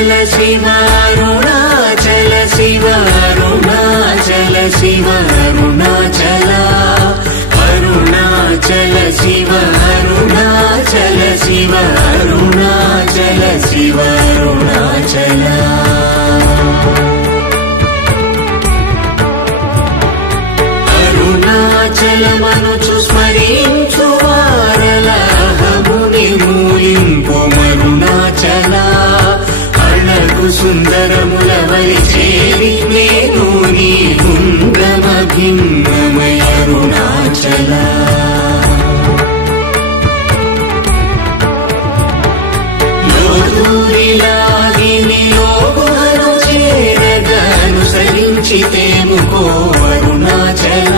Shiv Arunachal Shiv Arunachal Shiv Arunachal Arunachal Shiv Arunachal Shiv Arunachal Shiv Arunachal Arunachal मनुचु स्मरिंचु वारलहमु निर्मूलिंपु Arunachal अळगु सुंदरमुलवलि cherry नेनु नी गुण्डमभिन्नमय Arunachal लोदूरिलागिनि लोगुहनु चेरगनुसरिंचितेमुको Arunachal